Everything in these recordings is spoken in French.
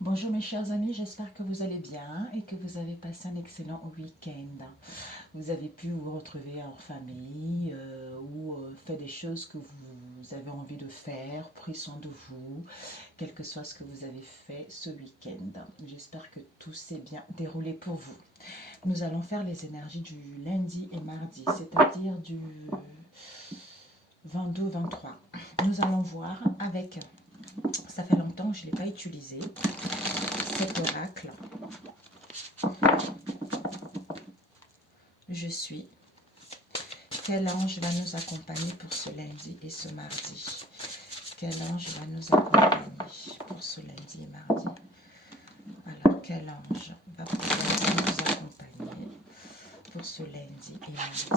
Bonjour mes chers amis, j'espère que vous allez bien et que vous avez passé un excellent week-end. Vous avez pu vous retrouver en famille ou fait des choses que vous avez envie de faire, pris soin de vous, quel que soit ce que vous avez fait ce week-end. J'espère que tout s'est bien déroulé pour vous. Nous allons faire les énergies du lundi et mardi, c'est-à-dire du 22-23. Nous allons voir avec, ça fait longtemps que je ne l'ai pas utilisé, cet oracle. Je suis. Quel ange va nous accompagner pour ce lundi et ce mardi? Quel ange va nous accompagner pour ce lundi et mardi? Alors, quel ange va pouvoir nous accompagner pour ce lundi et mardi?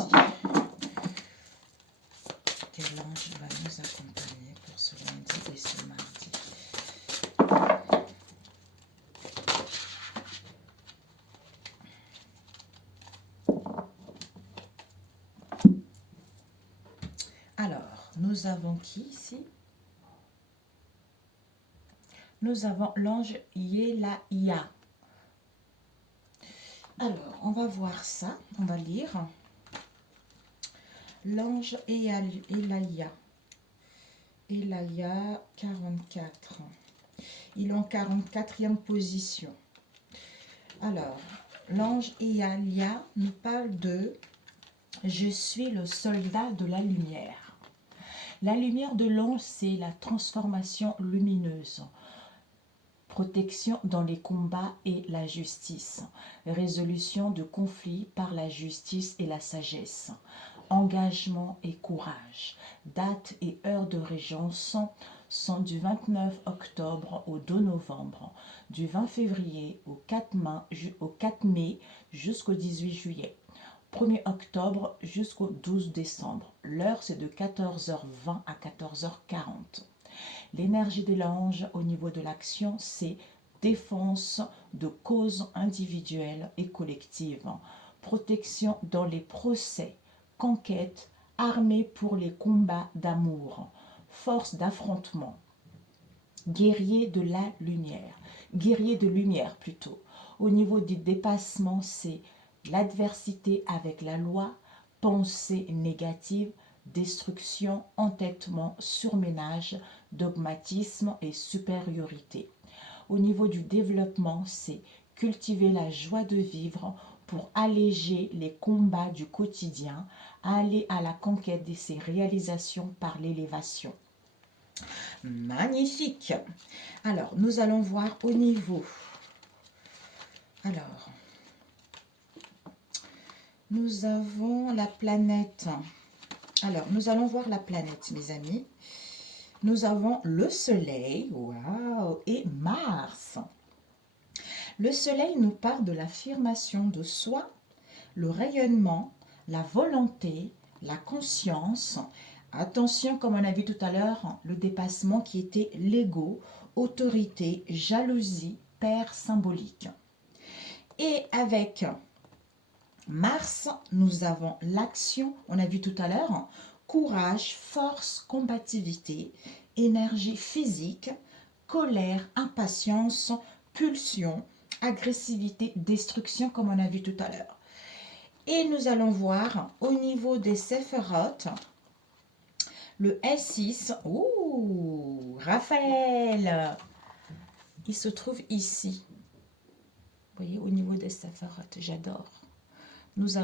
Quel ange va nous accompagner pour ce lundi et ce mardi? Alors, nous avons qui ici? Nous avons l'ange Yelaya. Alors, on va voir ça, on va lire. L'ange Elaya. Elaya 44. Il est en 44e position. Alors, l'ange Ealia nous parle de « Je suis le soldat de la lumière ». La lumière de l'ange, c'est la transformation lumineuse, protection dans les combats et la justice, résolution de conflits par la justice et la sagesse, engagement et courage. Date et heure de régence sont du 29 octobre au 2 novembre, du 20 février au 4 mai jusqu'au 18 juillet. 1er octobre jusqu'au 12 décembre. L'heure, c'est de 14h20 à 14h40. L'énergie de l'ange au niveau de l'action, c'est défense de causes individuelles et collectives, protection dans les procès, conquête, armée pour les combats d'amour, force d'affrontement, guerrier de la lumière, guerrier de lumière plutôt. Au niveau du dépassement, c'est l'adversité avec la loi, pensée négative, destruction, entêtement, surménage, dogmatisme et supériorité. Au niveau du développement, c'est cultiver la joie de vivre pour alléger les combats du quotidien, aller à la conquête de ses réalisations par l'élévation. Magnifique. Alors, nous allons voir au niveau. Alors, nous avons la planète. Alors, nous allons voir la planète, mes amis. Nous avons le Soleil, waouh, et Mars. Le Soleil nous parle de l'affirmation de soi, le rayonnement, la volonté, la conscience. Attention, comme on a vu tout à l'heure, le dépassement qui était l'ego, autorité, jalousie, père symbolique. Et avec Mars, nous avons l'action, on a vu tout à l'heure, courage, force, combativité, énergie physique, colère, impatience, pulsion, agressivité, destruction, comme on a vu tout à l'heure. Et nous allons voir au niveau des Séphiroth, le S6, ouh, Raphaël, il se trouve ici. Vous voyez, au niveau des Séphiroth, j'adore.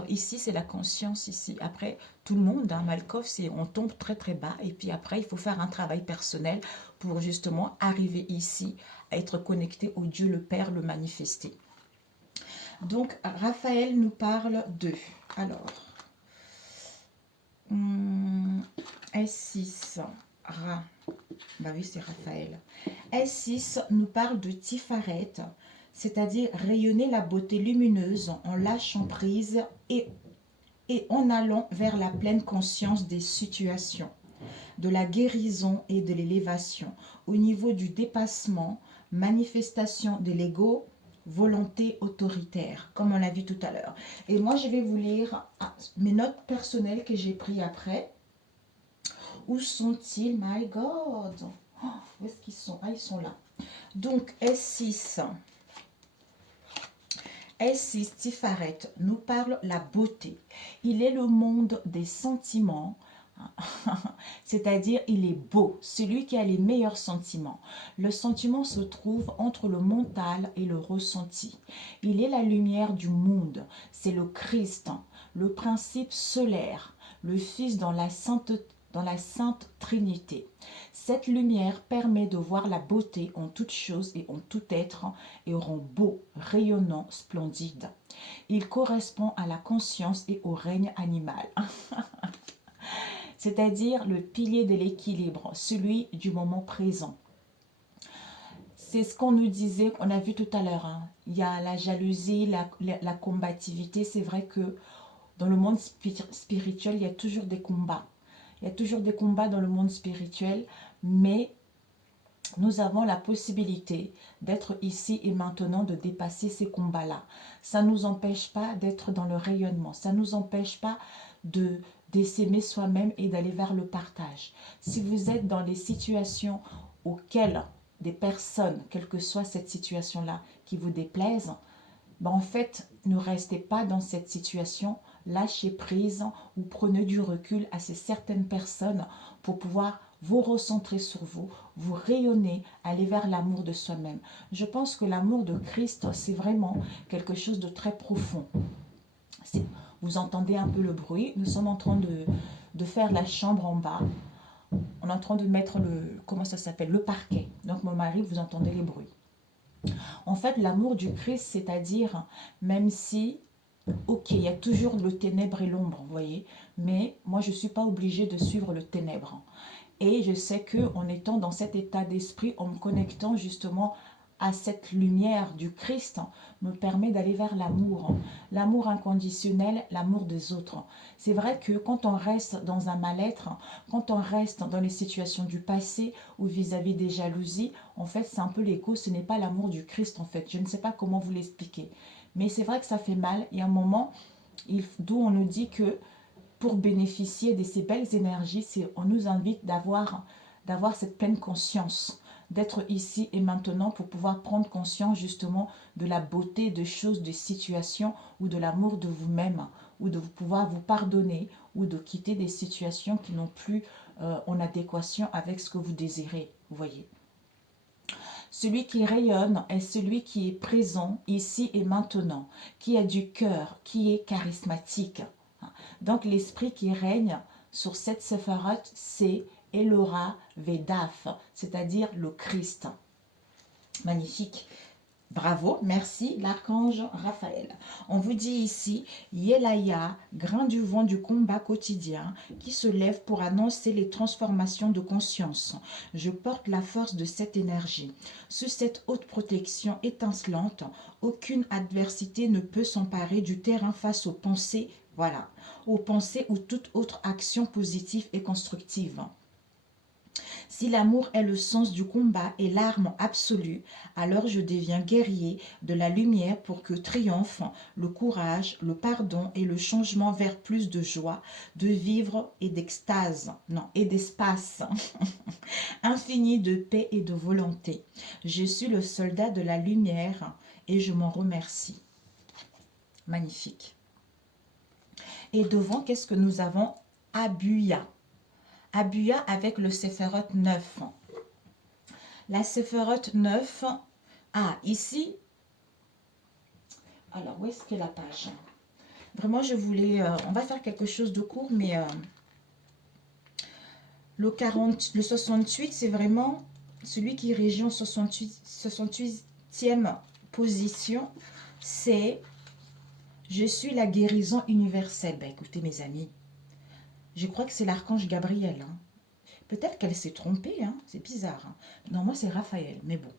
Ici, c'est la conscience ici. Après, tout le monde, hein, Malkov, on tombe très très bas. Et puis après, il faut faire un travail personnel pour justement arriver ici, à être connecté au Dieu le Père, le manifester. Donc, Raphaël nous parle de... Alors, S6, Ra. Bah oui, c'est Raphaël. S6 nous parle de Tiferet, c'est-à-dire rayonner la beauté lumineuse en lâchant prise et en allant vers la pleine conscience des situations, de la guérison et de l'élévation, au niveau du dépassement, manifestation de l'ego, volonté autoritaire, comme on l'a vu tout à l'heure. Et moi, je vais vous lire mes notes personnelles que j'ai prises après. Où sont-ils? My God! Oh, où est-ce qu'ils sont? Ah, ils sont là. Donc, S6. S6, Tiferet, nous parle la beauté. Il est le monde des sentiments, c'est-à-dire il est beau, celui qui a les meilleurs sentiments. Le sentiment se trouve entre le mental et le ressenti. Il est la lumière du monde, c'est le Christ, le principe solaire, le Fils dans la Sainte Trinité. Cette lumière permet de voir la beauté en toute chose et en tout être et rend beau, rayonnant, splendide. Il correspond à la conscience et au règne animal, c'est-à-dire le pilier de l'équilibre, celui du moment présent. C'est ce qu'on nous disait, on a vu tout à l'heure. Hein. Il y a la jalousie, la combativité. C'est vrai que dans le monde spirituel, il y a toujours des combats. Il y a toujours des combats dans le monde spirituel, mais nous avons la possibilité d'être ici et maintenant, de dépasser ces combats-là. Ça ne nous empêche pas d'être dans le rayonnement. Ça ne nous empêche pas d'aimer soi-même et d'aller vers le partage. Si vous êtes dans les situations auxquelles des personnes, quelle que soit cette situation-là, qui vous déplaisent, ben en fait, ne restez pas dans cette situation, lâchez prise ou prenez du recul à ces certaines personnes pour pouvoir vous recentrer sur vous, vous rayonner, aller vers l'amour de soi-même. Je pense que l'amour de Christ, c'est vraiment quelque chose de très profond. Vous entendez un peu le bruit, nous sommes en train de faire la chambre en bas. On est en train de mettre comment ça s'appelle, le parquet. Donc mon mari, vous entendez les bruits. En fait, l'amour du Christ, c'est-à-dire, même si, ok, il y a toujours le ténèbre et l'ombre, vous voyez, mais moi, je ne suis pas obligée de suivre le ténèbre. Et je sais qu'en étant dans cet état d'esprit, en me connectant justement à cette lumière du Christ, me permet d'aller vers l'amour inconditionnel, l'amour des autres. C'est vrai que quand on reste dans un mal-être, quand on reste dans les situations du passé ou vis-à-vis des jalousies, en fait c'est un peu l'écho, ce n'est pas l'amour du Christ en fait. Je ne sais pas comment vous l'expliquer, mais c'est vrai que ça fait mal. Il y a un moment d'où on nous dit que pour bénéficier de ces belles énergies, on nous invite d'avoir cette pleine conscience, d'être ici et maintenant pour pouvoir prendre conscience justement de la beauté de choses, de situations ou de l'amour de vous-même, ou de pouvoir vous pardonner ou de quitter des situations qui n'ont plus en adéquation avec ce que vous désirez, vous voyez. Celui qui rayonne est celui qui est présent ici et maintenant, qui a du cœur, qui est charismatique. Donc l'esprit qui règne sur cette sépharate, c'est Elora Vedaf, c'est-à-dire le Christ. Magnifique. Bravo, merci l'archange Raphaël. On vous dit ici, Yelaya, grain du vent du combat quotidien, qui se lève pour annoncer les transformations de conscience. Je porte la force de cette énergie. Sous cette haute protection étincelante, aucune adversité ne peut s'emparer du terrain face aux pensées, voilà, aux pensées ou toute autre action positive et constructive. Si l'amour est le sens du combat et l'arme absolue, alors je deviens guerrier de la lumière pour que triomphent le courage, le pardon et le changement vers plus de joie, de vivre et d'extase, non, et d'espace, infini de paix et de volonté. Je suis le soldat de la lumière et je m'en remercie. Magnifique. Et devant, qu'est-ce que nous avons? Abuya. Abuya avec le Séphiroth 9. La Séphiroth 9, ici, alors où est-ce que la page? Vraiment, je voulais, on va faire quelque chose de court, mais le 68, c'est vraiment celui qui régit en 68e position, c'est « Je suis la guérison universelle ». Ben, écoutez mes amis, je crois que c'est l'archange Gabriel. Hein. Peut-être qu'elle s'est trompée, hein. C'est bizarre. Hein. Non, moi c'est Raphaël, mais bon.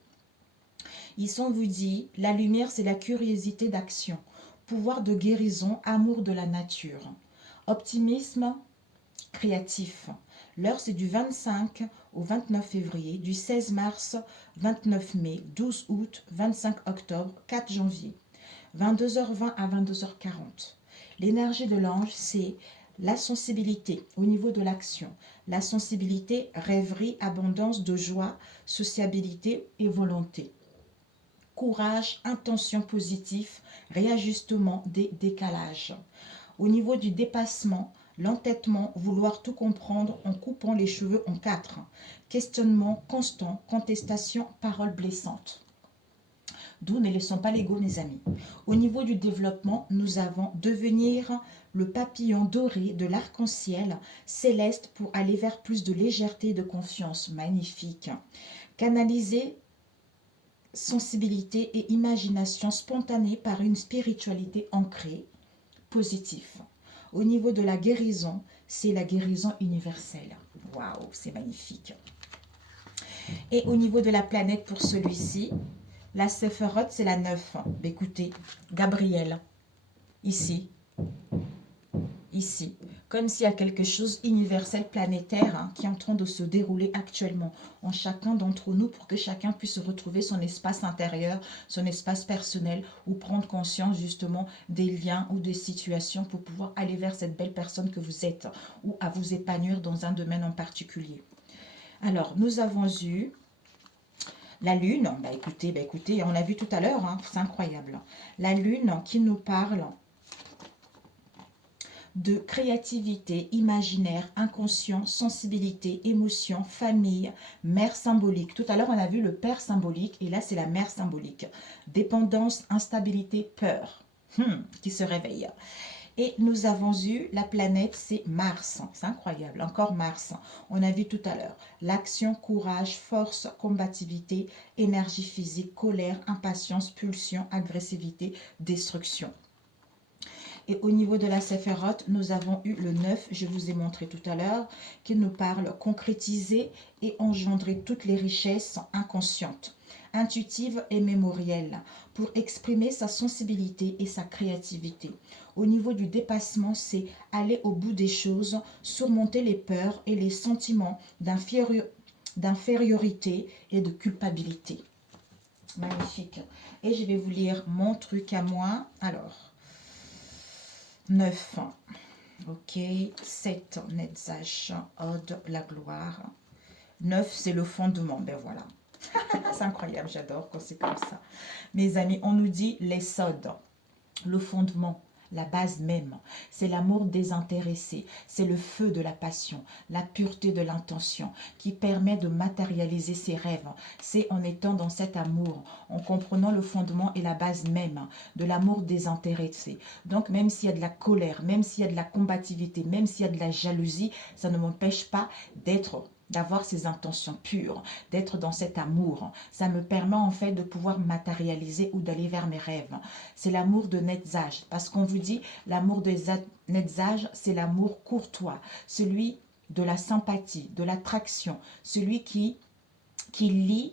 Ici on vous dit, la lumière c'est la curiosité d'action, pouvoir de guérison, amour de la nature, optimisme créatif. L'heure c'est du 25 au 29 février, du 16 mars, 29 mai, 12 août, 25 octobre, 4 janvier, 22h20 à 22h40. L'énergie de l'ange c'est la sensibilité au niveau de l'action. La sensibilité, rêverie, abondance de joie, sociabilité et volonté. Courage, intention positive, réajustement des décalages. Au niveau du dépassement, l'entêtement, vouloir tout comprendre en coupant les cheveux en quatre. Questionnement constant, contestation, paroles blessantes. D'où ne laissons pas l'ego, mes amis. Au niveau du développement, nous avons devenir le papillon doré de l'arc-en-ciel céleste pour aller vers plus de légèreté et de confiance. Magnifique. Canaliser sensibilité et imagination spontanée par une spiritualité ancrée, positif. Au niveau de la guérison, c'est la guérison universelle. Waouh, c'est magnifique. Et au niveau de la planète pour celui-ci, la Sephiroth, c'est la 9. Écoutez, Gabriel, ici, comme s'il y a quelque chose universel, planétaire, hein, qui est en train de se dérouler actuellement en chacun d'entre nous pour que chacun puisse retrouver son espace intérieur, son espace personnel ou prendre conscience justement des liens ou des situations pour pouvoir aller vers cette belle personne que vous êtes ou à vous épanouir dans un domaine en particulier. Alors, nous avons eu la lune, écoutez, on l'a vu tout à l'heure, hein, c'est incroyable. La lune qui nous parle de créativité, imaginaire, inconscient, sensibilité, émotion, famille, mère symbolique. Tout à l'heure, on a vu le père symbolique et là, c'est la mère symbolique. Dépendance, instabilité, peur qui se réveille. Et nous avons eu la planète, c'est Mars. C'est incroyable, encore Mars. On a vu tout à l'heure l'action, courage, force, combativité, énergie physique, colère, impatience, pulsion, agressivité, destruction. Et au niveau de la Sephiroth, nous avons eu le 9, je vous ai montré tout à l'heure, qui nous parle concrétiser et engendrer toutes les richesses inconscientes, intuitives et mémorielles, pour exprimer sa sensibilité et sa créativité. Au niveau du dépassement, c'est aller au bout des choses, surmonter les peurs et les sentiments d'infériorité et de culpabilité. Magnifique. Et je vais vous lire mon truc à moi. Alors, 9. Ok. 7. Netzach. Ode, la gloire. 9, c'est le fondement. Ben voilà. C'est incroyable, j'adore quand c'est comme ça. Mes amis, on nous dit les sods, le fondement, la base même. C'est l'amour désintéressé, c'est le feu de la passion, la pureté de l'intention qui permet de matérialiser ses rêves. C'est en étant dans cet amour, en comprenant le fondement et la base même de l'amour désintéressé. Donc même s'il y a de la colère, même s'il y a de la combativité, même s'il y a de la jalousie, ça ne m'empêche pas d'avoir ces intentions pures, d'être dans cet amour. Ça me permet en fait de pouvoir matérialiser ou d'aller vers mes rêves. C'est l'amour de Netzach, parce qu'on vous dit l'amour de Netzach, c'est l'amour courtois, celui de la sympathie, de l'attraction, celui qui lie,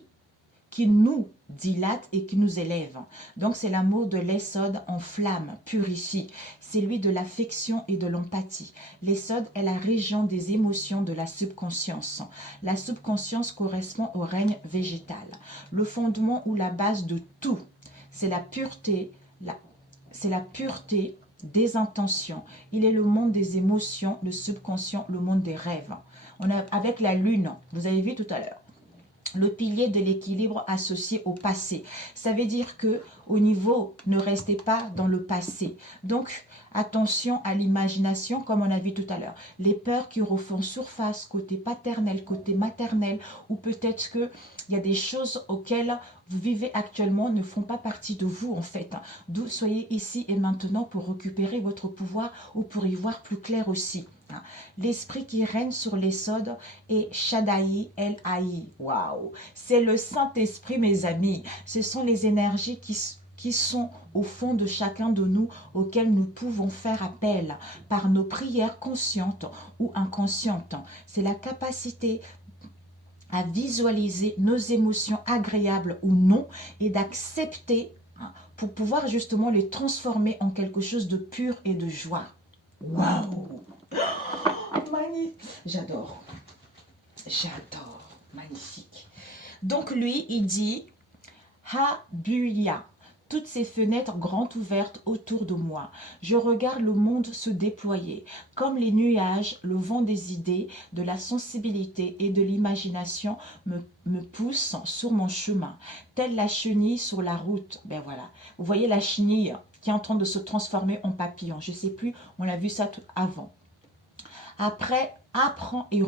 qui nous dilate et qui nous élève. Donc c'est l'amour de l'Esod en flamme, purifie. C'est lui de l'affection et de l'empathie. L'Esod est la région des émotions de la subconscience. La subconscience correspond au règne végétal. Le fondement ou la base de tout, c'est la pureté, des intentions. Il est le monde des émotions, le subconscient, le monde des rêves. On a avec la lune, vous avez vu tout à l'heure, le pilier de l'équilibre associé au passé. Ça veut dire que au niveau, ne restez pas dans le passé. Donc, attention à l'imagination, comme on a vu tout à l'heure. Les peurs qui refont surface côté paternel, côté maternel, ou peut-être qu'il y a des choses auxquelles vous vivez actuellement ne font pas partie de vous en fait. D'où soyez ici et maintenant pour récupérer votre pouvoir ou pour y voir plus clair aussi. L'esprit qui règne sur les sods est Shaddai El Haï. Waouh! C'est le Saint-Esprit, mes amis. Ce sont les énergies qui sont au fond de chacun de nous, auxquelles nous pouvons faire appel par nos prières conscientes ou inconscientes. C'est la capacité à visualiser nos émotions agréables ou non et d'accepter pour pouvoir justement les transformer en quelque chose de pur et de joie. Waouh! Magnifique. J'adore. Magnifique. Donc lui, il dit Habuya. toutes ces fenêtres grandes ouvertes autour de moi. Je regarde le monde se déployer. Comme les nuages, le vent des idées, de la sensibilité et de l'imagination me pousse sur mon chemin. Telle la chenille sur la route. Ben voilà. Vous voyez la chenille qui est en train de se transformer en papillon. Je ne sais plus, on l'a vu ça tout avant. Après, apprends et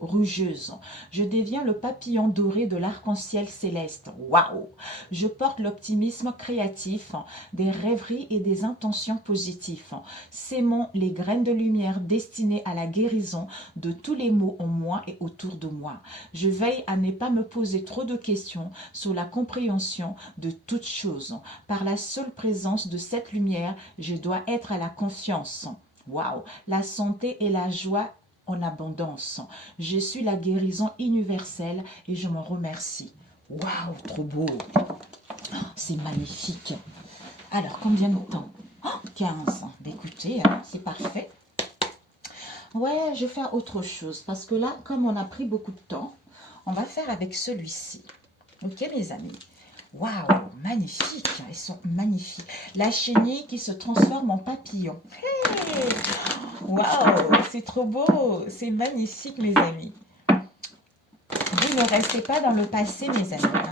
rougeuse. Je deviens le papillon doré de l'arc-en-ciel céleste. Waouh! Je porte l'optimisme créatif, des rêveries et des intentions positives. Sémons les graines de lumière destinées à la guérison de tous les maux en moi et autour de moi. Je veille à ne pas me poser trop de questions sur la compréhension de toutes choses. Par la seule présence de cette lumière, je dois être à la confiance. Waouh! La santé et la joie en abondance. Je suis la guérison universelle et je m'en remercie. Waouh, trop beau. Oh, c'est magnifique. Alors, combien de temps? 15. Ben, écoutez, c'est parfait. Ouais, je vais faire autre chose parce que là, comme on a pris beaucoup de temps, on va faire avec celui-ci. Ok, mes amis? Waouh, magnifique. Elles sont magnifiques. La chenille qui se transforme en papillon. Hey! Waouh, c'est trop beau. C'est magnifique, mes amis. Vous ne restez pas dans le passé, mes amis.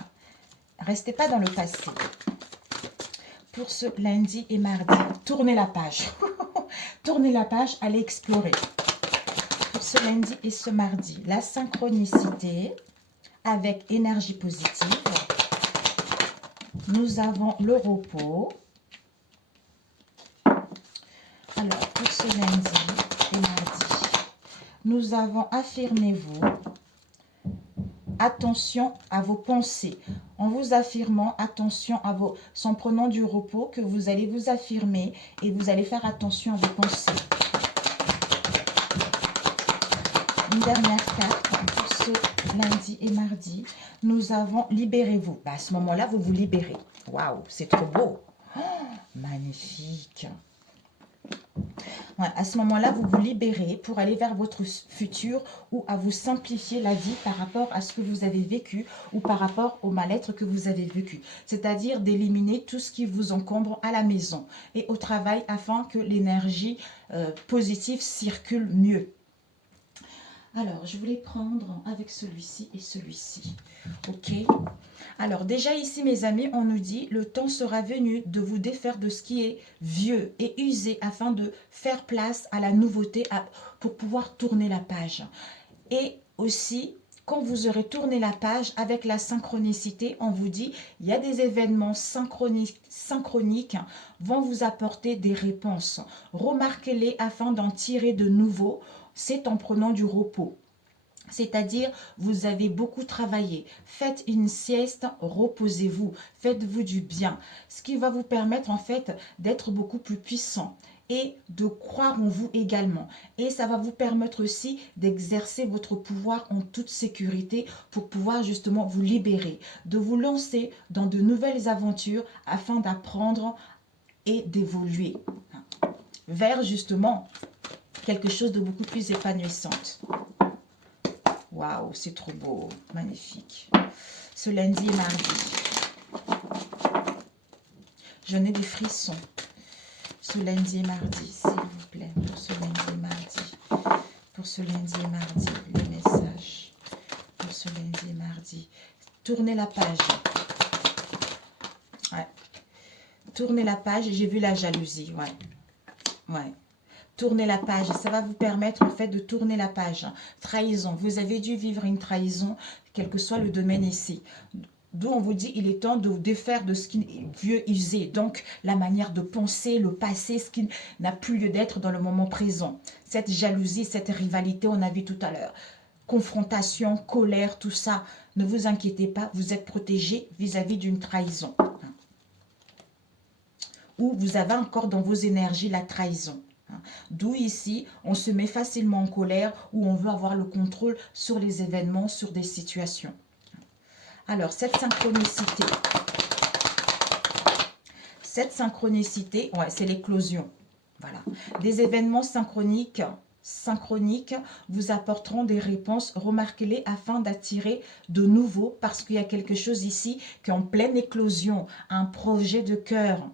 Restez pas dans le passé. Pour ce lundi et mardi, tournez la page. Tournez la page, allez explorer. Pour ce lundi et ce mardi, la synchronicité avec énergie positive. Nous avons le repos. Alors, pour ce lundi et mardi, nous avons affirmez-vous. Attention à vos pensées. En vous affirmant, attention à vos... En prenant du repos, que vous allez vous affirmer et vous allez faire attention à vos pensées. Une dernière carte pour ce lundi et mardi. Nous avons libérez-vous. À ce moment-là, vous vous libérez. Waouh, c'est trop beau. Oh, magnifique. Ouais, à ce moment-là, vous vous libérez pour aller vers votre futur ou à vous simplifier la vie par rapport à ce que vous avez vécu ou par rapport au mal-être que vous avez vécu. C'est-à-dire d'éliminer tout ce qui vous encombre à la maison et au travail afin que l'énergie positive circule mieux. Alors, je voulais prendre avec celui-ci et celui-ci. Ok. Alors, déjà ici, mes amis, on nous dit, le temps sera venu de vous défaire de ce qui est vieux et usé afin de faire place à la nouveauté pour pouvoir tourner la page. Et aussi, quand vous aurez tourné la page avec la synchronicité, on vous dit, il y a des événements synchroniques vont vous apporter des réponses. Remarquez-les afin d'en tirer de nouveaux. C'est en prenant du repos. C'est-à-dire, vous avez beaucoup travaillé. Faites une sieste, reposez-vous. Faites-vous du bien. Ce qui va vous permettre, en fait, d'être beaucoup plus puissant et de croire en vous également. Et ça va vous permettre aussi d'exercer votre pouvoir en toute sécurité pour pouvoir justement vous libérer, de vous lancer dans de nouvelles aventures afin d'apprendre et d'évoluer vers justement quelque chose de beaucoup plus épanouissant. Waouh, c'est trop beau, magnifique. Ce lundi et mardi, j'en ai des frissons. Ce lundi et mardi, s'il vous plaît, pour ce lundi et mardi. Pour ce lundi et mardi, les messages. Pour ce lundi et mardi. Tournez la page. Ouais. Tournez la page, j'ai vu la jalousie, ouais. Ouais. Tournez la page, ça va vous permettre en fait de tourner la page. Trahison, vous avez dû vivre une trahison, quel que soit le domaine ici. D'où on vous dit, il est temps de vous défaire de ce qui est vieux, usé. Donc, la manière de penser, le passé, ce qui n'a plus lieu d'être dans le moment présent. Cette jalousie, cette rivalité, on a vu tout à l'heure. Confrontation, colère, tout ça. Ne vous inquiétez pas, vous êtes protégé vis-à-vis d'une trahison. Ou vous avez encore dans vos énergies la trahison. D'où ici, on se met facilement en colère ou on veut avoir le contrôle sur les événements, sur des situations. Alors, cette synchronicité, ouais, c'est l'éclosion. Voilà. Des événements synchroniques synchroniques vous apporteront des réponses, remarquez-les, afin d'attirer de nouveau, parce qu'il y a quelque chose ici qui est en pleine éclosion, un projet de cœur.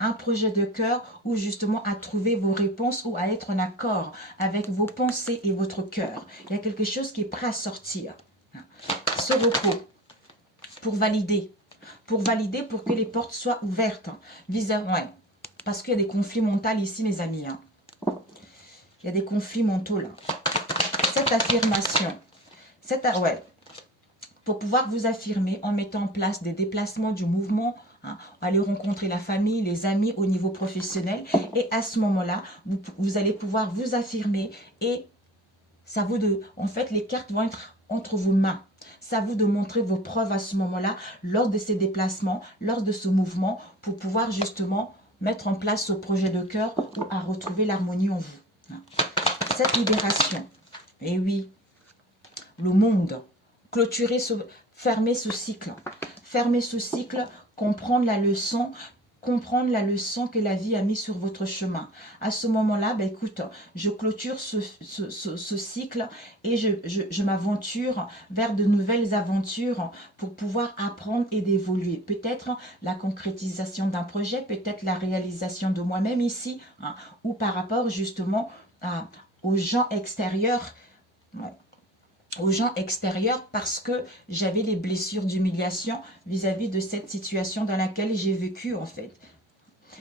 Un projet de cœur où justement à trouver vos réponses ou à être en accord avec vos pensées et votre cœur. Il y a quelque chose qui est prêt à sortir. Ce repos pour valider, pour que les portes soient ouvertes. Ouais, parce qu'il y a des conflits mentaux ici, mes amis. Il y a des conflits mentaux là. Cette affirmation, ouais, pour pouvoir vous affirmer en mettant en place des déplacements du mouvement, aller rencontrer la famille, les amis au niveau professionnel. Et à ce moment-là, vous allez pouvoir vous affirmer et ça vous de... En fait, les cartes vont être entre vos mains. C'est à vous de montrer vos preuves à ce moment-là, lors de ces déplacements, lors de ce mouvement, pour pouvoir justement mettre en place ce projet de cœur ou à retrouver l'harmonie en vous. Cette libération, et oui, le monde, fermer ce cycle. Fermer ce cycle, comprendre la leçon que la vie a mis sur votre chemin. À ce moment-là, ben écoute, je clôture ce cycle et je m'aventure vers de nouvelles aventures pour pouvoir apprendre et d'évoluer. Peut-être la concrétisation d'un projet, peut-être la réalisation de moi-même ici, ou par rapport justement aux gens extérieurs. Ouais, aux gens extérieurs, parce que j'avais les blessures d'humiliation vis-à-vis de cette situation dans laquelle j'ai vécu en fait,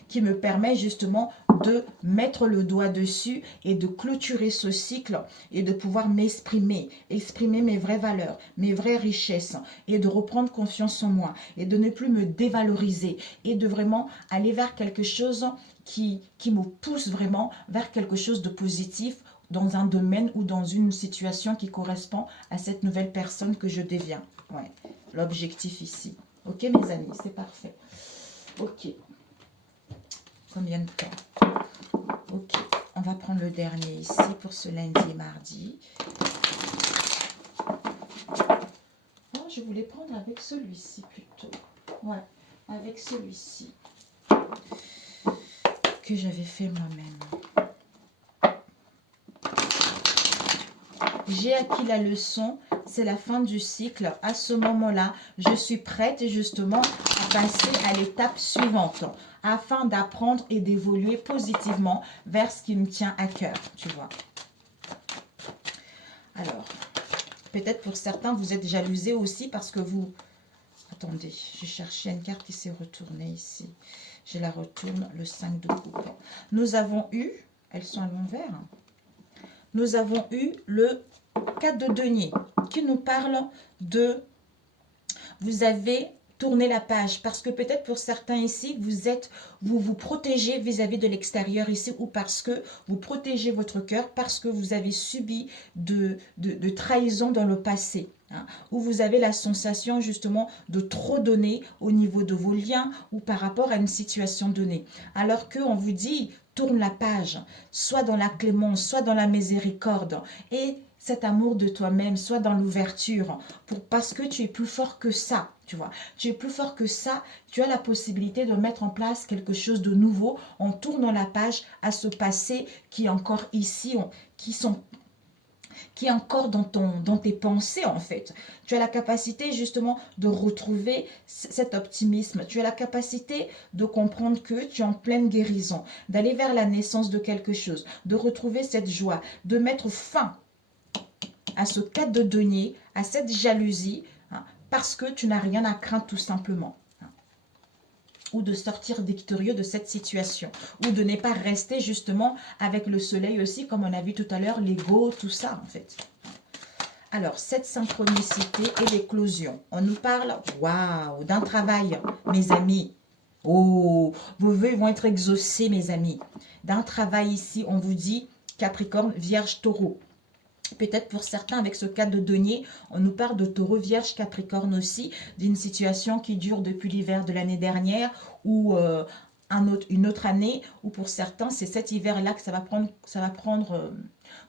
qui me permet justement de mettre le doigt dessus et de clôturer ce cycle et de pouvoir m'exprimer, exprimer mes vraies valeurs, mes vraies richesses et de reprendre confiance en moi et de ne plus me dévaloriser et de vraiment aller vers quelque chose qui me pousse vraiment vers quelque chose de positif dans un domaine ou dans une situation qui correspond à cette nouvelle personne que je deviens. Ouais, l'objectif ici. Ok, mes amis, c'est parfait. Ok. Combien de temps? Ok, on va prendre le dernier ici pour ce lundi et mardi. Oh, je voulais prendre avec celui-ci plutôt. Ouais, avec celui-ci que j'avais fait moi-même. J'ai acquis la leçon, c'est la fin du cycle. À ce moment-là, je suis prête justement à passer à l'étape suivante afin d'apprendre et d'évoluer positivement vers ce qui me tient à cœur, tu vois. Alors, peut-être pour certains, vous êtes jalousés aussi parce que vous... Attendez, j'ai cherché une carte qui s'est retournée ici. Je la retourne, le 5 de coupe. Nous avons eu, elles sont à l'envers, nous avons eu le 4 de denier qui nous parle de vous avez tourné la page parce que peut-être pour certains ici vous vous protégez vis-à-vis de l'extérieur ici ou parce que vous protégez votre cœur parce que vous avez subi de trahison dans le passé. Où vous avez la sensation justement de trop donner au niveau de vos liens ou par rapport à une situation donnée. Alors qu'on vous dit, tourne la page, soit dans la clémence, soit dans la miséricorde et cet amour de toi-même, soit dans l'ouverture, parce que tu es plus fort que ça, tu vois. Tu es plus fort que ça, tu as la possibilité de mettre en place quelque chose de nouveau en tournant la page à ce passé qui est encore ici, qui est encore dans tes pensées en fait. Tu as la capacité justement de retrouver cet optimisme. Tu as la capacité de comprendre que tu es en pleine guérison, d'aller vers la naissance de quelque chose, de retrouver cette joie, de mettre fin à ce 4 de denier, à cette jalousie, parce que tu n'as rien à craindre tout simplement. Ou de sortir victorieux de cette situation, ou de ne pas rester justement avec le soleil aussi, comme on a vu tout à l'heure, l'ego, tout ça en fait. Alors, cette synchronicité et l'éclosion, on nous parle, waouh, d'un travail, mes amis. Oh, vos vœux vont être exaucés, mes amis. D'un travail ici, on vous dit, Capricorne, Vierge, Taureau. Peut-être pour certains, avec ce 4 de denier, on nous parle de taureau, vierge, capricorne aussi, d'une situation qui dure depuis l'hiver de l'année dernière ou une autre année, ou pour certains, c'est cet hiver-là que ça va prendre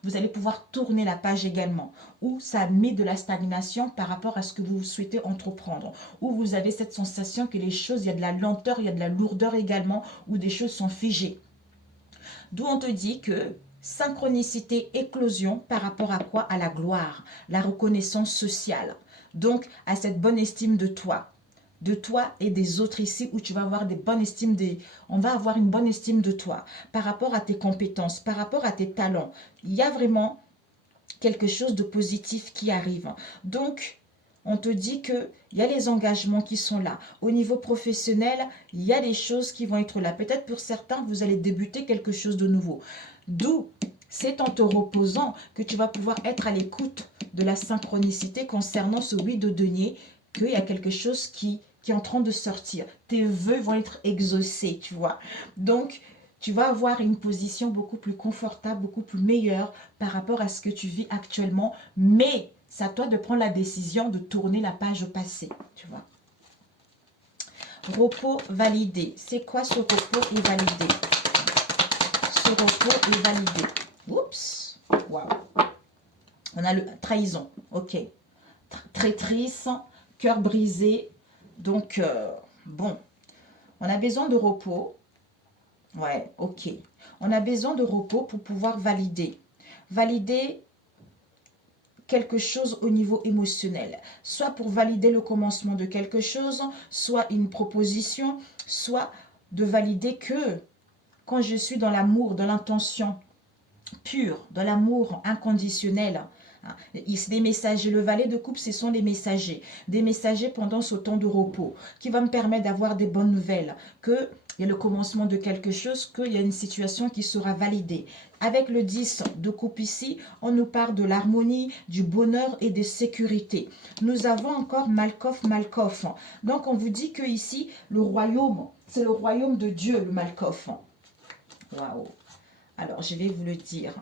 vous allez pouvoir tourner la page également, ou ça met de la stagnation par rapport à ce que vous souhaitez entreprendre, ou vous avez cette sensation que les choses, il y a de la lenteur, il y a de la lourdeur également, ou des choses sont figées. D'où on te dit que synchronicité, éclosion par rapport à quoi? À la gloire, la reconnaissance sociale. Donc, à cette bonne estime de toi et des autres ici, où tu vas avoir des bonnes estimes, on va avoir une bonne estime de toi par rapport à tes compétences, par rapport à tes talents. Il y a vraiment quelque chose de positif qui arrive. Donc, on te dit qu'il y a les engagements qui sont là. Au niveau professionnel, il y a des choses qui vont être là. Peut-être pour certains, vous allez débuter quelque chose de nouveau. D'où, c'est en te reposant que tu vas pouvoir être à l'écoute de la synchronicité concernant ce 8 de denier, qu'il y a quelque chose qui est en train de sortir. Tes vœux vont être exaucés, tu vois. Donc, tu vas avoir une position beaucoup plus confortable, beaucoup plus meilleure par rapport à ce que tu vis actuellement. Mais c'est à toi de prendre la décision de tourner la page au passé, tu vois. Repos validé. C'est quoi ce repos est validé? Ce repos est validé. Oups. Waouh. On a le trahison. Ok. Traîtrise, cœur brisé. Donc, bon. On a besoin de repos. Ouais, ok. On a besoin de repos pour pouvoir valider. Valider quelque chose au niveau émotionnel. Soit pour valider le commencement de quelque chose, soit une proposition, soit de valider que quand je suis dans l'amour, dans l'intention pure, dans l'amour inconditionnel, des messagers, le valet de coupe, ce sont des messagers pendant ce temps de repos, qui va me permettre d'avoir des bonnes nouvelles, qu'il y a le commencement de quelque chose, qu'il y a une situation qui sera validée. Avec le 10 de coupe ici, on nous parle de l'harmonie, du bonheur et de sécurité. Nous avons encore Malkoff. Donc on vous dit que ici, le royaume, c'est le royaume de Dieu, le Malkoff. Waouh. Alors je vais vous le dire.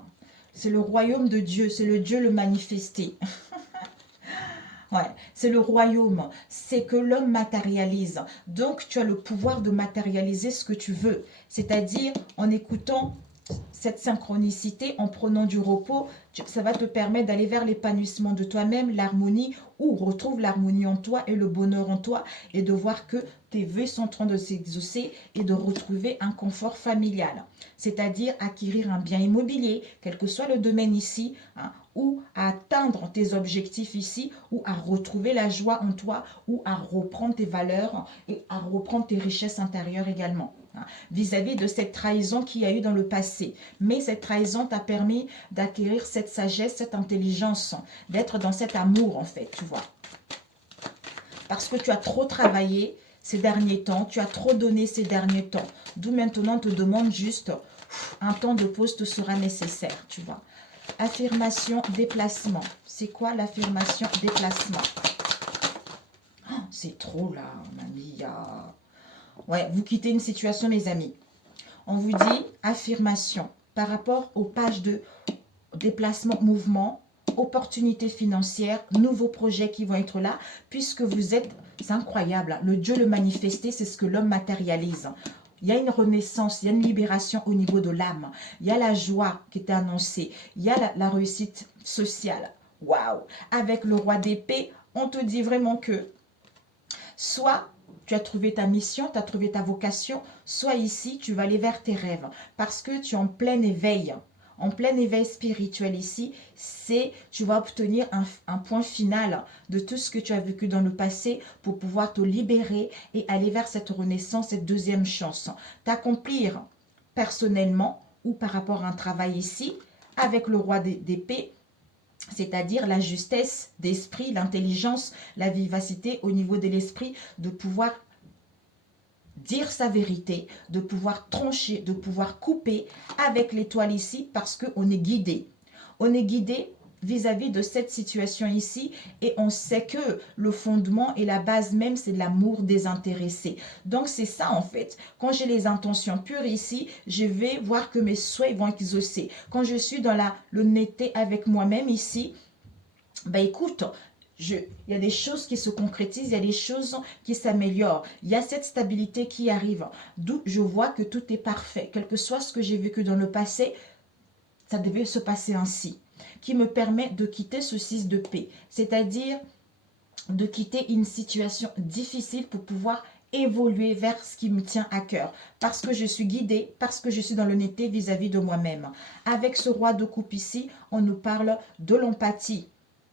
C'est le royaume de Dieu, c'est le Dieu le manifesté. Ouais, c'est le royaume, c'est que l'homme matérialise. Donc, tu as le pouvoir de matérialiser ce que tu veux. C'est-à-dire, en écoutant cette synchronicité, en prenant du repos, ça va te permettre d'aller vers l'épanouissement de toi-même, l'harmonie, ou retrouve l'harmonie en toi et le bonheur en toi, et de voir que tes vœux sont en train de s'exaucer et de retrouver un confort familial. C'est-à-dire acquérir un bien immobilier, quel que soit le domaine ici, ou à atteindre tes objectifs ici, ou à retrouver la joie en toi, ou à reprendre tes valeurs et à reprendre tes richesses intérieures également. Vis-à-vis de cette trahison qu'il y a eu dans le passé. Mais cette trahison t'a permis d'acquérir cette sagesse, cette intelligence, d'être dans cet amour en fait, tu vois. Parce que tu as trop travaillé ces derniers temps, tu as trop donné ces derniers temps. D'où maintenant on te demande juste un temps de pause te sera nécessaire, tu vois. Affirmation, déplacement. C'est quoi l'affirmation, déplacement? Oh, c'est trop là, mamie. Ouais, vous quittez une situation, mes amis. On vous dit affirmation par rapport aux pages de déplacement, mouvement, opportunités financières, nouveaux projets qui vont être là, puisque vous êtes, c'est incroyable, le Dieu le manifesté, c'est ce que l'homme matérialise. Il y a une renaissance, il y a une libération au niveau de l'âme, il y a la joie qui est annoncée, il y a la réussite sociale. Waouh! Avec le roi d'épée, on te dit vraiment que soit tu as trouvé ta mission, tu as trouvé ta vocation, soit ici, tu vas aller vers tes rêves parce que tu es en plein éveil. En plein éveil spirituel ici, c'est tu vas obtenir un point final de tout ce que tu as vécu dans le passé pour pouvoir te libérer et aller vers cette renaissance, cette deuxième chance. T'accomplir personnellement ou par rapport à un travail ici, avec le roi d'épée, c'est-à-dire la justesse d'esprit, l'intelligence, la vivacité au niveau de l'esprit, de pouvoir dire sa vérité, de pouvoir trancher, de pouvoir couper avec l'étoile ici parce qu'on est guidé. On est guidé vis-à-vis de cette situation ici et on sait que le fondement et la base même c'est de l'amour désintéressé. Donc c'est ça en fait. Quand j'ai les intentions pures ici, je vais voir que mes souhaits vont exaucer. Quand je suis dans l'honnêteté avec moi-même ici, ben écoute, il y a des choses qui se concrétisent, il y a des choses qui s'améliorent. Il y a cette stabilité qui arrive. D'où je vois que tout est parfait. Quel que soit ce que j'ai vécu dans le passé, ça devait se passer ainsi. Qui me permet de quitter ce 6 de paix. C'est-à-dire de quitter une situation difficile pour pouvoir évoluer vers ce qui me tient à cœur. Parce que je suis guidée, parce que je suis dans l'honnêteté vis-à-vis de moi-même. Avec ce roi de coupe ici, on nous parle de l'empathie,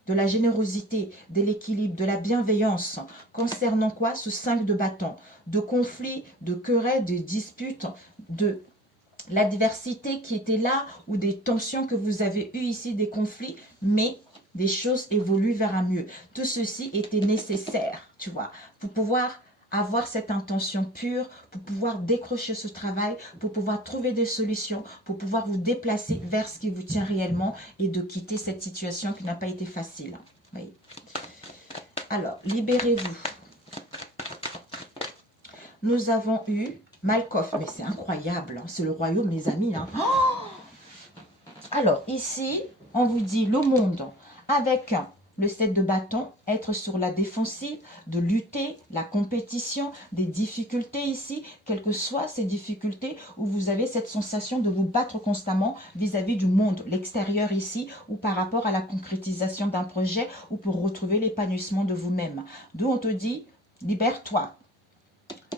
de la générosité, de l'équilibre, de la bienveillance. Concernant quoi? Ce 5 de bâton. De conflits, de querelles, de disputes, de l'adversité qui était là ou des tensions que vous avez eues ici, des conflits, mais des choses évoluent vers un mieux. Tout ceci était nécessaire, tu vois, pour pouvoir avoir cette intention pure, pour pouvoir décrocher ce travail, pour pouvoir trouver des solutions, pour pouvoir vous déplacer vers ce qui vous tient réellement et de quitter cette situation qui n'a pas été facile. Oui. Alors, libérez-vous. Nous avons eu Malkoff, mais c'est incroyable, hein, c'est le royaume, les amis. Hein. Oh, alors, ici, on vous dit le monde avec le 7 de bâton, être sur la défensive, de lutter, la compétition, des difficultés ici, quelles que soient ces difficultés, où vous avez cette sensation de vous battre constamment vis-à-vis du monde, l'extérieur ici, ou par rapport à la concrétisation d'un projet, ou pour retrouver l'épanouissement de vous-même. D'où on te dit, libère-toi.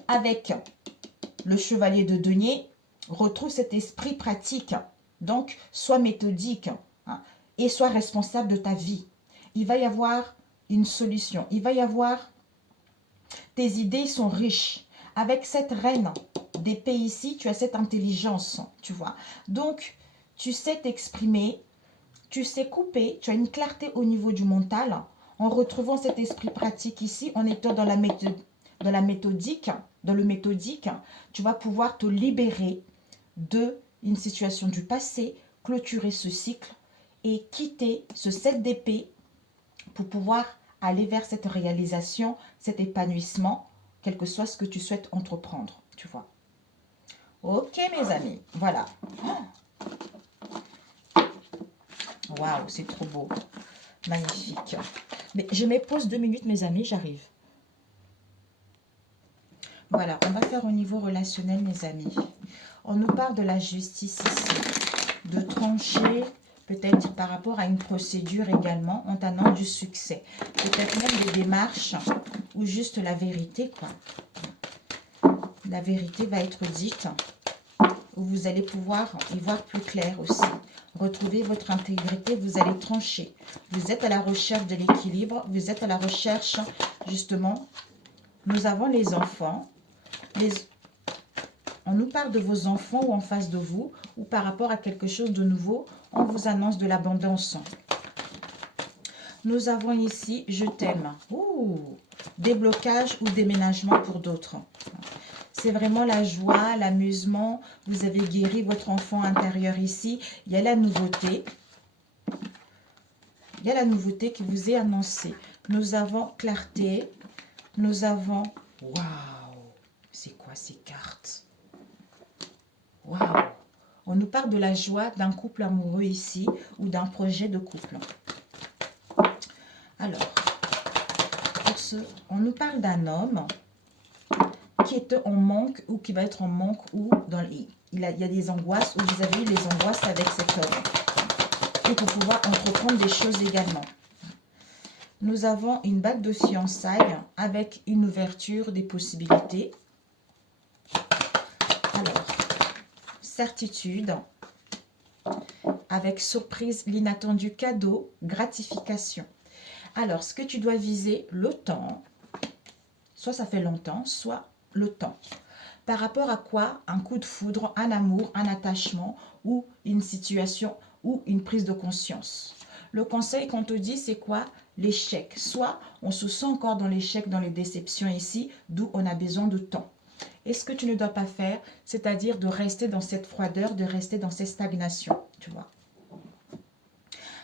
Avec le chevalier de denier, retrouve cet esprit pratique. Donc, sois méthodique hein, et sois responsable de ta vie. Il va y avoir une solution. Il va y avoir... Tes idées sont riches. Avec cette reine d'épée ici, tu as cette intelligence, tu vois. Donc, tu sais t'exprimer, tu sais couper, tu as une clarté au niveau du mental. En retrouvant cet esprit pratique ici, en étant dans la méthodique, dans le méthodique, tu vas pouvoir te libérer de une situation du passé, clôturer ce cycle et quitter ce 7 d'épée pour pouvoir aller vers cette réalisation, cet épanouissement, quel que soit ce que tu souhaites entreprendre, tu vois. Ok, mes amis, voilà. Waouh, c'est trop beau. Magnifique. Mais je me pose 2 minutes, mes amis, j'arrive. Voilà, on va faire au niveau relationnel, mes amis. On nous parle de la justice ici, de trancher, peut-être par rapport à une procédure également, en tenant du succès. Peut-être même des démarches ou juste la vérité, quoi. La vérité va être dite, où vous allez pouvoir y voir plus clair aussi. Retrouver votre intégrité, vous allez trancher. Vous êtes à la recherche de l'équilibre, vous êtes à la recherche, justement, nous avons les enfants. On nous parle de vos enfants ou en face de vous, ou par rapport à quelque chose de nouveau, on vous annonce de l'abondance. Nous avons ici « Je t'aime ». Déblocage ou déménagement pour d'autres. C'est vraiment la joie, l'amusement. Vous avez guéri votre enfant intérieur ici. Il y a la nouveauté. Il y a la nouveauté qui vous est annoncée. Nous avons clarté. Nous avons... Waouh! C'est quoi ces cartes? Waouh! On nous parle de la joie d'un couple amoureux ici ou d'un projet de couple. Alors, pour ce, on nous parle d'un homme qui est en manque ou qui va être en manque ou dans il y a des angoisses ou vous avez eu les angoisses avec cet homme. Et pour pouvoir entreprendre des choses également. Nous avons une bague de fiançailles avec une ouverture des possibilités. Alors, certitude, avec surprise, l'inattendu, cadeau, gratification. Alors, ce que tu dois viser, le temps, soit ça fait longtemps, soit le temps. Par rapport à quoi? Un coup de foudre, un amour, un attachement ou une situation ou une prise de conscience. Le conseil qu'on te dit, c'est quoi? L'échec. Soit on se sent encore dans l'échec, dans les déceptions ici, d'où on a besoin de temps. Et ce que tu ne dois pas faire, c'est-à-dire de rester dans cette froideur, de rester dans cette stagnation, tu vois.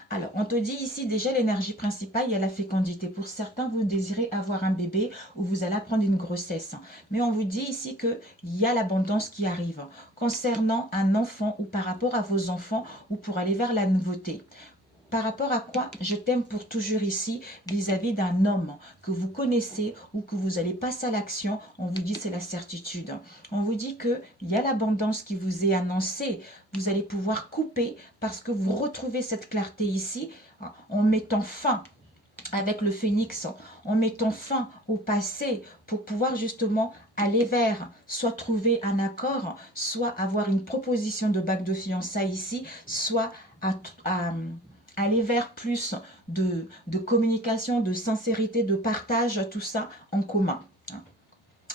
Alors, on te dit ici déjà l'énergie principale, il y a la fécondité. Pour certains, vous désirez avoir un bébé ou vous allez apprendre une grossesse. Mais on vous dit ici qu'il y a l'abondance qui arrive. Concernant un enfant ou par rapport à vos enfants ou pour aller vers la nouveauté. Par rapport à quoi je t'aime pour toujours ici vis-à-vis d'un homme que vous connaissez ou que vous allez passer à l'action, on vous dit c'est la certitude. On vous dit qu'il y a l'abondance qui vous est annoncée. Vous allez pouvoir couper parce que vous retrouvez cette clarté ici en mettant fin avec le phénix, en mettant fin au passé pour pouvoir justement aller vers soit trouver un accord, soit avoir une proposition de bague de fiançailles ici, soit à aller vers plus de communication, de sincérité, de partage, tout ça en commun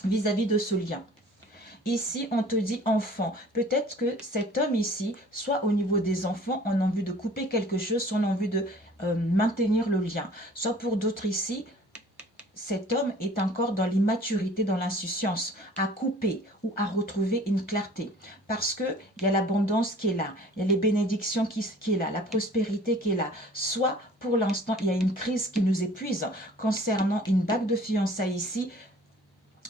vis-à-vis de ce lien. Ici, on te dit enfant. Peut-être que cet homme ici, soit au niveau des enfants, on a envie de couper quelque chose, soit on a envie de maintenir le lien. Soit pour d'autres ici, cet homme est encore dans l'immaturité, dans l'insouciance, à couper ou à retrouver une clarté. Parce qu'il y a l'abondance qui est là, il y a les bénédictions qui est là, la prospérité qui est là. Soit pour l'instant, il y a une crise qui nous épuise concernant une bague de fiançailles ici,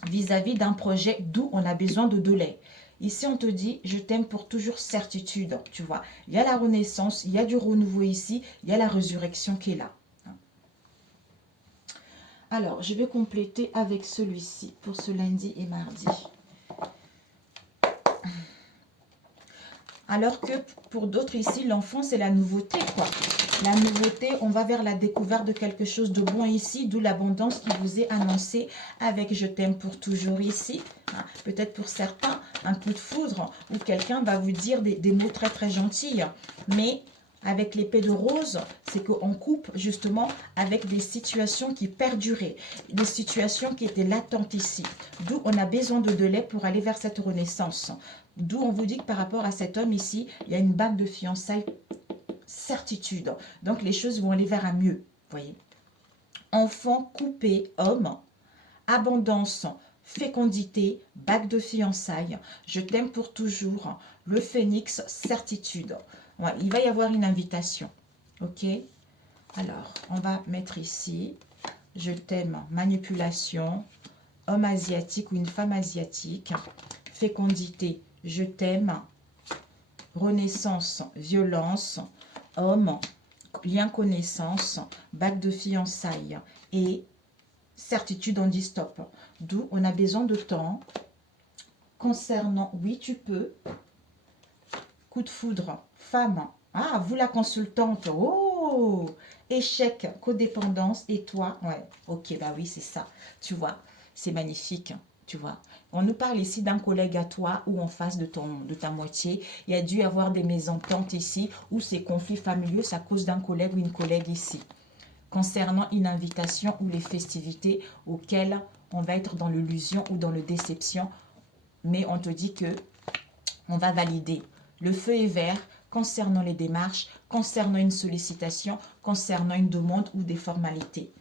vis-à-vis d'un projet d'où on a besoin de délai. Ici, on te dit, je t'aime pour toujours certitude, tu vois. Il y a la renaissance, il y a du renouveau ici, il y a la résurrection qui est là. Alors, je vais compléter avec celui-ci pour ce lundi et mardi. Alors que pour d'autres ici, l'enfant, c'est la nouveauté, quoi. La nouveauté, on va vers la découverte de quelque chose de bon ici, d'où l'abondance qui vous est annoncée avec je t'aime pour toujours ici. Peut-être pour certains, un coup de foudre où quelqu'un va vous dire des mots très très gentils. Mais avec l'épée de rose, c'est qu'on coupe justement avec des situations qui perduraient, des situations qui étaient latentes ici. D'où on a besoin de délai pour aller vers cette renaissance. D'où on vous dit que par rapport à cet homme ici, il y a une bague de fiançailles, certitude. Donc les choses vont aller vers un mieux, voyez. Enfant, coupé, homme, abondance, fécondité, bague de fiançailles, je t'aime pour toujours, le phénix, certitude. Ouais, il va y avoir une invitation, ok. Alors, on va mettre ici, je t'aime, manipulation, homme asiatique ou une femme asiatique, fécondité, je t'aime, renaissance, violence, homme, lien connaissance, bague de fiançailles et certitude, on dit stop. D'où on a besoin de temps concernant, oui tu peux, coup de foudre, femme, ah vous la consultante, oh, échec, codépendance et toi, ouais, ok, bah oui c'est ça, tu vois, c'est magnifique, tu vois. On nous parle ici d'un collègue à toi ou en face de ta moitié. Il y a dû y avoir des mésententes ici ou ces conflits familiaux, c'est à cause d'un collègue ou une collègue ici. Concernant une invitation ou les festivités auxquelles on va être dans l'illusion ou dans le déception. Mais on te dit que on va valider. Le feu est vert concernant les démarches, concernant une sollicitation, concernant une demande ou des formalités.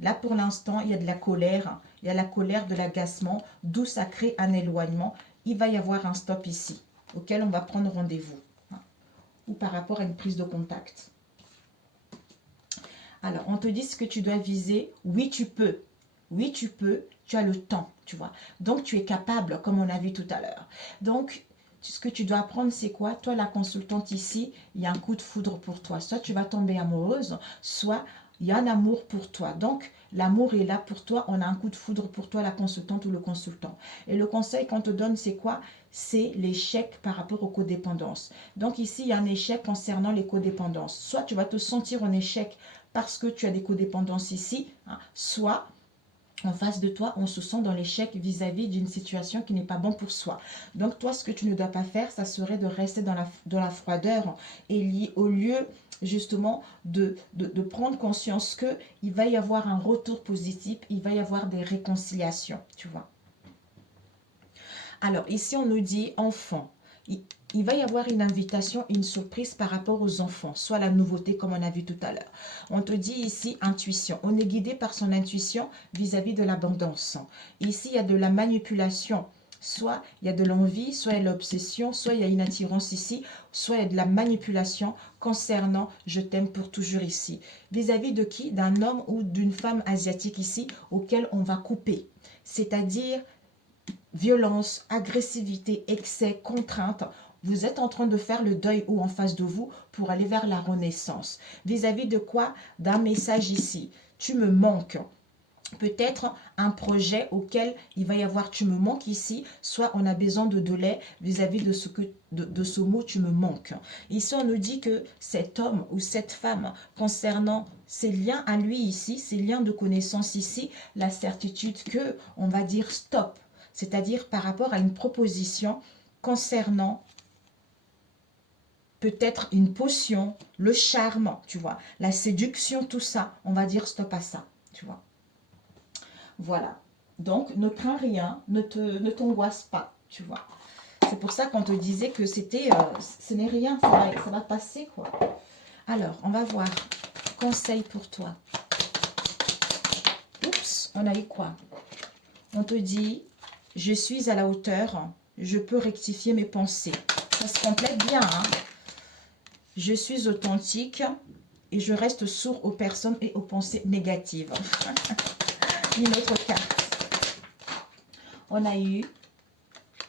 Là, pour l'instant, il y a de la colère. Il y a la colère, de l'agacement, d'où ça crée un éloignement. Il va y avoir un stop ici, auquel on va prendre rendez-vous. Ou par rapport à une prise de contact. Alors, on te dit ce que tu dois viser. Oui, tu peux. Oui, tu peux. Tu as le temps, tu vois. Donc, tu es capable, comme on a vu tout à l'heure. Donc, ce que tu dois apprendre, c'est quoi? Toi, la consultante ici, il y a un coup de foudre pour toi. Soit tu vas tomber amoureuse, soit il y a un amour pour toi. Donc, l'amour est là pour toi. On a un coup de foudre pour toi, la consultante ou le consultant. Et le conseil qu'on te donne, c'est quoi? C'est l'échec par rapport aux codépendances. Donc, ici, il y a un échec concernant les codépendances. Soit tu vas te sentir en échec parce que tu as des codépendances ici, soit en face de toi, on se sent dans l'échec vis-à-vis d'une situation qui n'est pas bon pour soi. Donc toi, ce que tu ne dois pas faire, ça serait de rester dans la froideur et au lieu justement de prendre conscience qu'il va y avoir un retour positif, il va y avoir des réconciliations, tu vois. Alors ici, on nous dit enfant. Il va y avoir une invitation, une surprise par rapport aux enfants, soit la nouveauté comme on a vu tout à l'heure. On te dit ici intuition. On est guidé par son intuition vis-à-vis de l'abondance. Ici, il y a de la manipulation. Soit il y a de l'envie, soit il y a de l'obsession, soit il y a une attirance ici, soit il y a de la manipulation concernant je t'aime pour toujours ici. Vis-à-vis de qui? D'un homme ou d'une femme asiatique ici auquel on va couper. C'est-à-dire violence, agressivité, excès, contrainte. Vous êtes en train de faire le deuil ou en face de vous pour aller vers la renaissance. Vis-à-vis de quoi? D'un message ici. Tu me manques. peut-être un projet auquel il va y avoir tu me manques ici, soit on a besoin de délai vis-à-vis de ce mot tu me manques. Ici on nous dit que cet homme ou cette femme concernant ses liens à lui ici, ses liens de connaissance ici, la certitude que on va dire stop, c'est-à-dire par rapport à une proposition concernant peut-être une potion, le charme, tu vois, la séduction, tout ça, on va dire stop à ça, tu vois. Voilà. Donc, ne crains rien, ne t'angoisse pas, tu vois. C'est pour ça qu'on te disait que c'était, ce n'est rien, ça va passer, quoi. Alors, on va voir. Conseil pour toi. Oups, on a eu quoi? On te dit, je suis à la hauteur, je peux rectifier mes pensées. Ça se complète bien, hein. Je suis authentique et je reste sourd aux personnes et aux pensées négatives. Une autre carte. On a eu,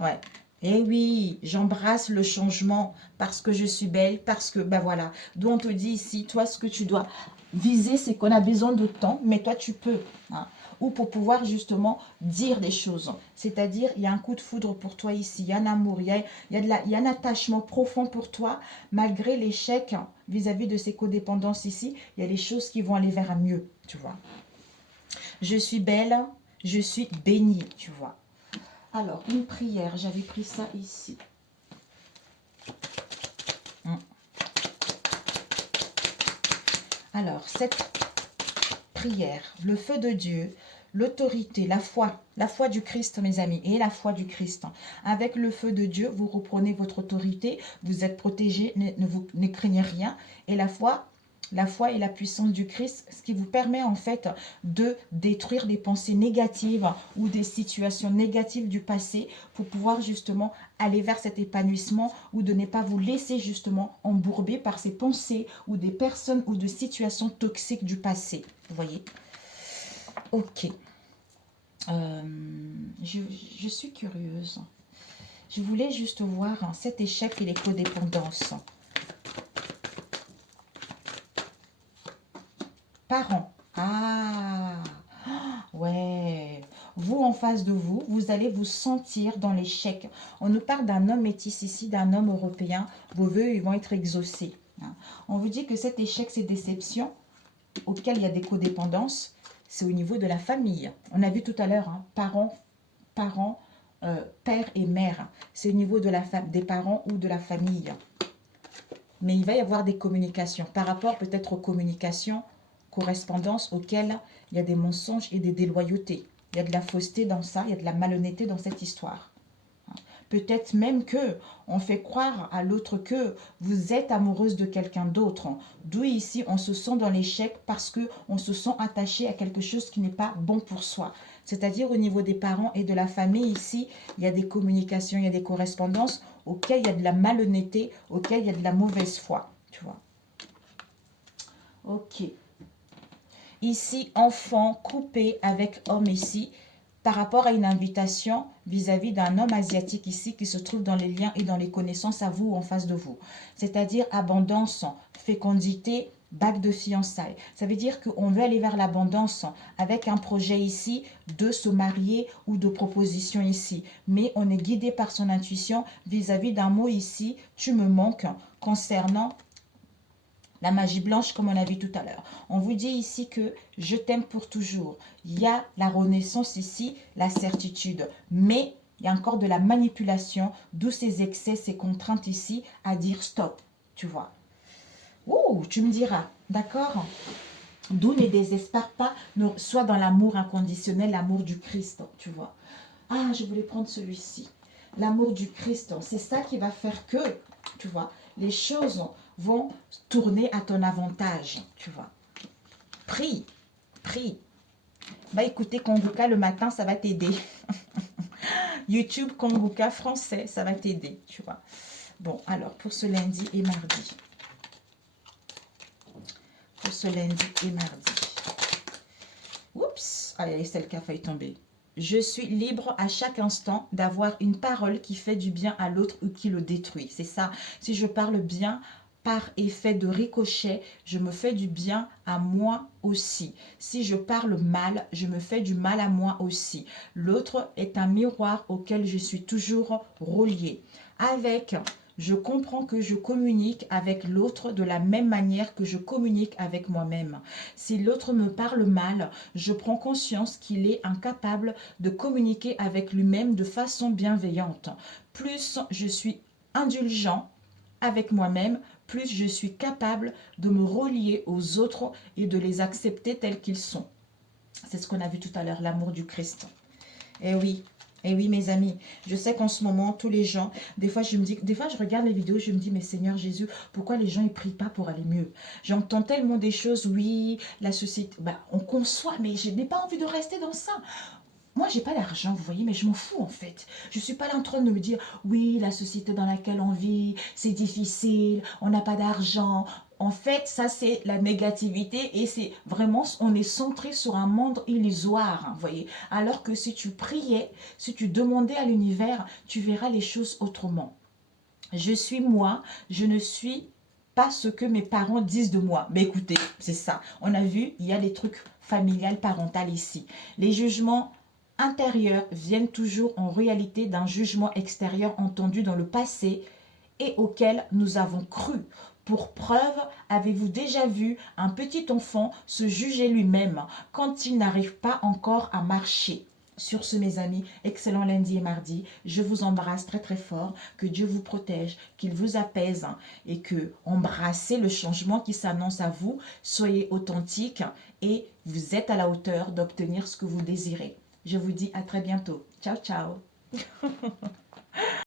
ouais, eh oui, j'embrasse le changement parce que je suis belle, parce que, ben voilà. D'où on te dit ici, toi, ce que tu dois viser, c'est qu'on a besoin de temps, mais toi, tu peux. Hein, ou pour pouvoir justement dire des choses. C'est-à-dire, il y a un coup de foudre pour toi ici, il y a un amour, il y a un attachement profond pour toi, malgré l'échec vis-à-vis de ces codépendances ici, il y a des choses qui vont aller vers un mieux, tu vois. Je suis belle, je suis bénie, tu vois. Alors, une prière, j'avais pris ça ici. Alors, cette prière, le feu de Dieu, l'autorité, la foi du Christ, mes amis, et la foi du Christ. Avec le feu de Dieu, vous reprenez votre autorité, vous êtes protégés, ne craignez rien. Et la foi et la puissance du Christ, ce qui vous permet en fait de détruire des pensées négatives ou des situations négatives du passé pour pouvoir justement aller vers cet épanouissement ou de ne pas vous laisser justement embourber par ces pensées ou des personnes ou de situations toxiques du passé. Vous voyez? Ok. Je suis curieuse. Je voulais juste voir cet échec et les codépendances. Parents. Ah, ouais. Vous, en face de vous, vous allez vous sentir dans l'échec. On nous parle d'un homme métis ici, d'un homme européen. Vos vœux, ils vont être exaucés. On vous dit que cet échec, ces déceptions, auxquelles il y a des codépendances, c'est au niveau de la famille. On a vu tout à l'heure, hein, parents, père et mère. C'est au niveau de des parents ou de la famille. Mais il va y avoir des communications. Par rapport peut-être aux communications, correspondances auxquelles il y a des mensonges et des déloyautés. Il y a de la fausseté dans ça, il y a de la malhonnêteté dans cette histoire. Peut-être même que on fait croire à l'autre que vous êtes amoureuse de quelqu'un d'autre. D'où ici, on se sent dans l'échec parce qu'on se sent attaché à quelque chose qui n'est pas bon pour soi. C'est-à-dire au niveau des parents et de la famille, ici, il y a des communications, il y a des correspondances auxquelles il y a de la malhonnêteté, auxquelles il y a de la mauvaise foi. Tu vois. Ok. Ici, enfant coupé avec homme ici, par rapport à une invitation vis-à-vis d'un homme asiatique ici qui se trouve dans les liens et dans les connaissances à vous ou en face de vous. C'est-à-dire abondance, fécondité, bague de fiançailles. Ça veut dire qu'on veut aller vers l'abondance avec un projet ici de se marier ou de proposition ici. Mais on est guidé par son intuition vis-à-vis d'un mot ici, tu me manques, concernant la magie blanche, comme on a vu tout à l'heure. On vous dit ici que je t'aime pour toujours. Il y a la renaissance ici, la certitude. Mais il y a encore de la manipulation, d'où ces excès, ces contraintes ici à dire stop. Tu vois. Ouh, tu me diras, d'accord? D'où ne désespère pas, soit dans l'amour inconditionnel, l'amour du Christ, tu vois. Ah, je voulais prendre celui-ci. L'amour du Christ, c'est ça qui va faire que, tu vois, les choses vont tourner à ton avantage, tu vois. Prie, prie. Bah écoutez, Kongoka le matin, ça va t'aider. YouTube Kongoka français, ça va t'aider, tu vois. Bon, alors, pour ce lundi et mardi. Pour ce lundi et mardi. Oups, allez, c'est le qui a failli tomber. Je suis libre à chaque instant d'avoir une parole qui fait du bien à l'autre ou qui le détruit. C'est ça. Si je parle bien par effet de ricochet, je me fais du bien à moi aussi. Si je parle mal, je me fais du mal à moi aussi. L'autre est un miroir auquel je suis toujours relié. Avec, je comprends que je communique avec l'autre de la même manière que je communique avec moi-même. Si l'autre me parle mal, je prends conscience qu'il est incapable de communiquer avec lui-même de façon bienveillante. Plus je suis indulgent avec moi-même, plus je suis capable de me relier aux autres et de les accepter tels qu'ils sont. C'est ce qu'on a vu tout à l'heure, l'amour du Christ. Eh oui, eh oui, mes amis, je sais qu'en ce moment, tous les gens, des fois, je regarde les vidéos, je me dis, mais Seigneur Jésus, pourquoi les gens ne prient pas pour aller mieux? J'entends tellement des choses, oui, la société, on conçoit, mais je n'ai pas envie de rester dans ça. Moi, j'ai pas d'argent, vous voyez, mais je m'en fous en fait. Je suis pas là en train de me dire, oui, la société dans laquelle on vit, c'est difficile, on n'a pas d'argent. En fait, ça, c'est la négativité et c'est vraiment, on est centré sur un monde illusoire, vous voyez. Alors que si tu priais, si tu demandais à l'univers, tu verras les choses autrement. Je suis moi, je ne suis pas ce que mes parents disent de moi. Mais écoutez, c'est ça. On a vu, il y a des trucs familial, parental ici. Les jugements intérieurs viennent toujours en réalité d'un jugement extérieur entendu dans le passé et auquel nous avons cru. Pour preuve, avez-vous déjà vu un petit enfant se juger lui-même quand il n'arrive pas encore à marcher? Sur ce, mes amis, excellent lundi et mardi. Je vous embrasse très très fort. Que Dieu vous protège, qu'il vous apaise et que embrassez le changement qui s'annonce à vous. Soyez authentique et vous êtes à la hauteur d'obtenir ce que vous désirez. Je vous dis à très bientôt. Ciao, ciao.